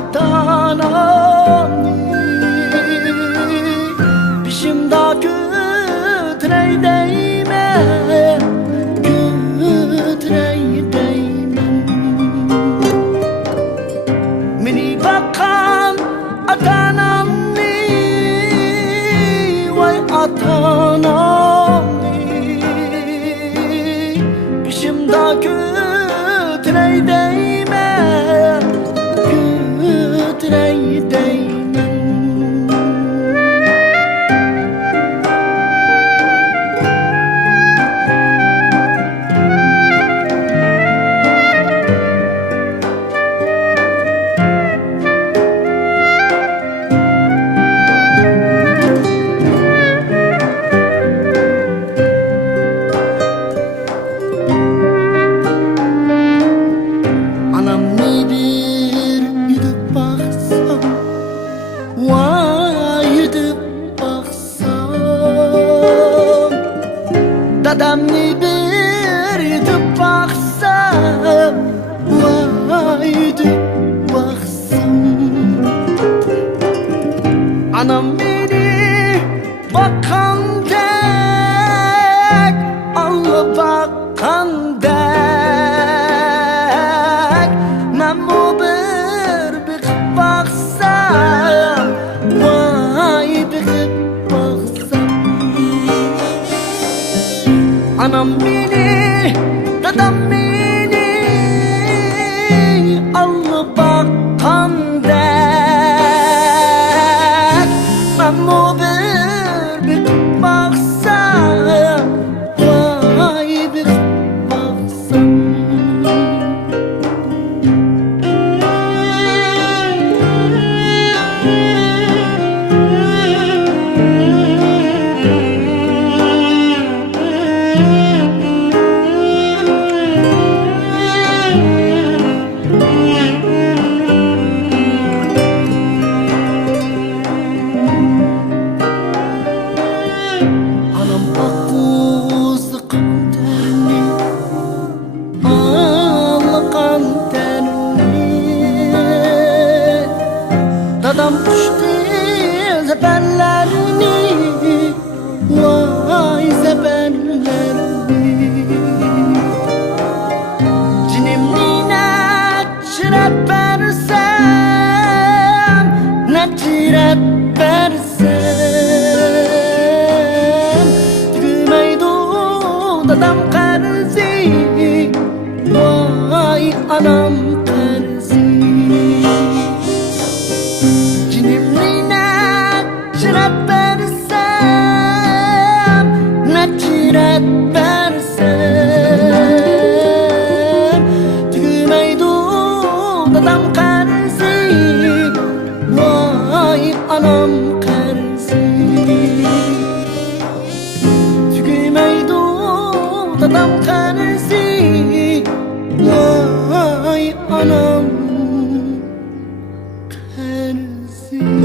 atanani Bişimda götürey değmen Götürey değmen Meni bakan atanani Vay atanani Bişimda götürey değmen Götürey değmen Dadam ni bir yudum baksam Vay yudum baksam Anam beni bakan dek Allah bakan dek Nemu bir baksam Vay bir baksam Anam beni, dadam beni Allah bakan dek Ben bu bir baksam Vay bir baksam Dadam düştü zebenlerini Vay zebenlerini Cinimliğine çirep versem Ne çirep versem Tügümeydu dadam karzi Vay anam karzi Çirep versem, ne çirep versem Tügümeydu dadam karzi Vay anam karzi Tügümeydu dadam karzi Vay anam karzi